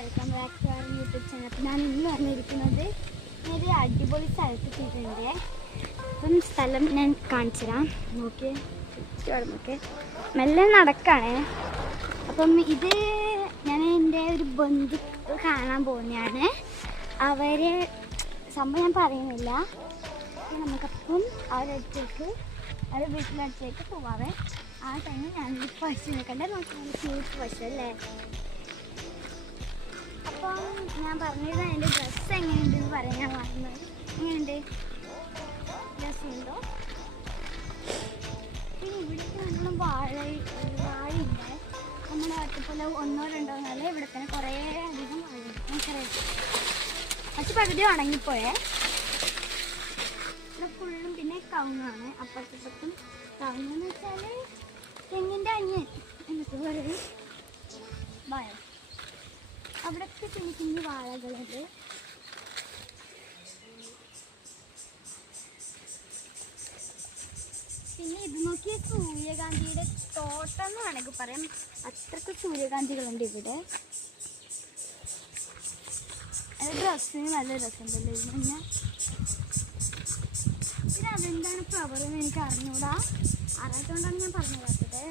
Welcome back to our YouTube channel. അപ്പോൾ ഞാൻ ഇന്ന് വന്നിരിക്കുന്നത് ഒരു അടിപൊളി സ്ഥലത്തെത്തിയിട്ടുണ്ട്. അപ്പം സ്ഥലം ഞാൻ കാണിച്ചു തരാം. നോക്കി നോക്കി മെല്ലെ നടക്കാണ്. അപ്പം ഇത് ഞാൻ എൻ്റെ ഒരു ബന്ധു കാണാൻ പോകുന്നതാണ്. അവരെ സംഭവം ഞാൻ പറയുന്നില്ല. നമുക്കപ്പം അവരുടെ വീട്ടിനടുത്തേക്ക് പോവാവേ. ആ ടൈമിൽ ഞാനൊരു പശുവിനെ കണ്ട നോക്കുന്നത് ക്യൂട്ട് പശു അല്ലേ. അപ്പം ഞാൻ പറഞ്ഞത് അതിൻ്റെ ഡ്രസ്സ് എങ്ങനെയുണ്ടെന്ന് പറയാൻ ഞാൻ പറഞ്ഞത്. എങ്ങനെയുണ്ട് ഡ്രസ്സുണ്ടോ? പിന്നെ ഇവിടുത്തെ നമ്മൾ വാഴയില്ല. നമ്മുടെ അടുത്തപ്പോലെ ഒന്നോ രണ്ടോ നാളെ ഇവിടെ തന്നെ കുറേ അധികം വാഴ പക്ഷെ പകുതി ഉണങ്ങിപ്പോയേ. ഇവിടെ ഫുള്ളും പിന്നെ കവുങ്ങാണ്. അപ്പുറത്തും കവുങ്ങെന്ന് വെച്ചാൽ തെങ്ങിൻ്റെ അനിയൻ എന്നൊക്കെ പറയും വാഴ. അവിടൊക്കെ കുഞ്ഞു കുഞ്ഞു വാഴകളുണ്ട്. പിന്നെ ഇത് നോക്കിയ സൂര്യകാന്തിയുടെ തോട്ടം എന്ന് വേണമെങ്കിൽ പറയാം. അത്രയ്ക്ക് സൂര്യകാന്തികളുണ്ട് ഇവിടെ. അത് ഡ്രസ്സിന് നല്ല രസമുണ്ടല്ലോ ഇത് തന്നെ. പിന്നെ അതെന്താണ് ഫ്ലവർ എന്ന് എനിക്ക് അറിഞ്ഞൂടാ. അറിയാത്തതുകൊണ്ടാണ് ഞാൻ പറഞ്ഞു തരാത്തത്.